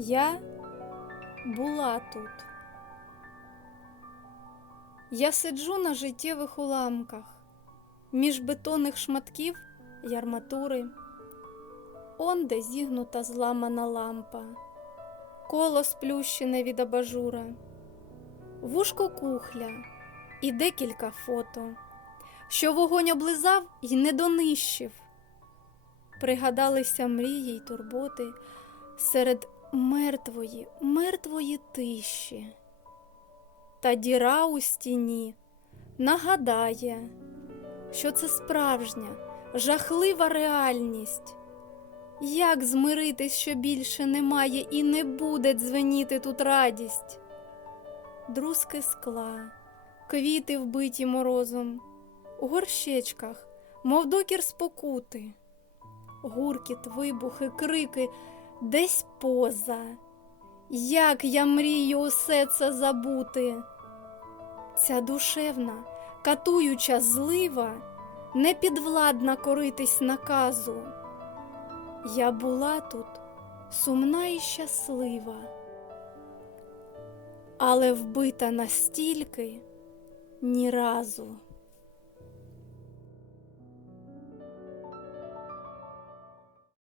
Я була тут. Я сиджу на життєвих уламках, між бетонних шматків й арматури, онде зігнута зламана лампа, коло сплющене від абажура, вушко кухля і декілька фото, що вогонь облизав й не донищив. Пригадалися мрії й турботи серед мертвої, мертвої тиші. Та діра у стіні нагадає, що це справжня, жахлива реальність. Як змиритись, що більше немає і не буде дзвеніти тут радість? Друзки скла, квіти вбиті морозом, у горщечках, мов докір спокути, гуркіт, вибухи, крики десь поза. Як я мрію усе це забути. Ця душевна, катуюча злива, не підвладна коритись наказу. Я була тут сумна і щаслива, але вбита настільки ні разу.